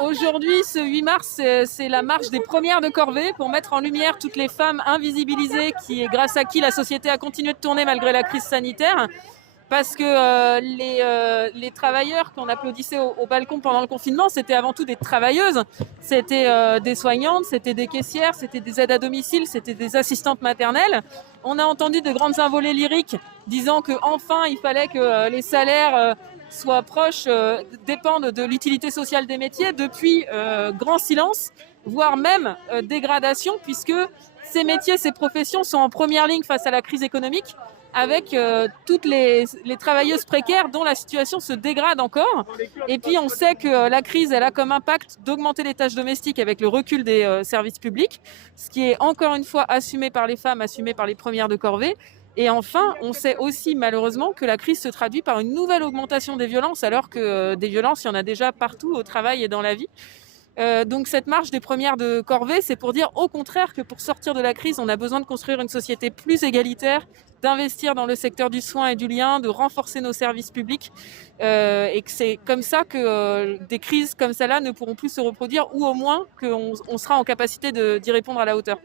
Aujourd'hui, ce 8 mars, c'est la marche des premières de corvée pour mettre en lumière toutes les femmes invisibilisées grâce à qui la société a continué de tourner malgré la crise sanitaire. Parce que les travailleurs qu'on applaudissait au balcon pendant le confinement, c'était avant tout des travailleuses. C'était des soignantes, c'était des caissières, c'était des aides à domicile, c'était des assistantes maternelles. On a entendu de grandes envolées lyriques disant qu'enfin, il fallait que les salaires soient proches, dépendent de l'utilité sociale des métiers. Depuis, grand silence, voire même dégradation, puisque ces métiers, ces professions sont en première ligne face à la crise économique, avec toutes les travailleuses précaires dont la situation se dégrade encore. Et puis on sait que la crise, elle a comme impact d'augmenter les tâches domestiques avec le recul des services publics, ce qui est encore une fois assumé par les femmes, assumé par les premières de corvée. Et enfin, on sait aussi malheureusement que la crise se traduit par une nouvelle augmentation des violences, alors que des violences, il y en a déjà partout au travail et dans la vie. Donc cette marche des premières de corvée, c'est pour dire au contraire que pour sortir de la crise, on a besoin de construire une société plus égalitaire, d'investir dans le secteur du soin et du lien, de renforcer nos services publics, et que c'est comme ça que des crises comme celle-là ne pourront plus se reproduire, ou au moins qu'on sera en capacité d'y répondre à la hauteur.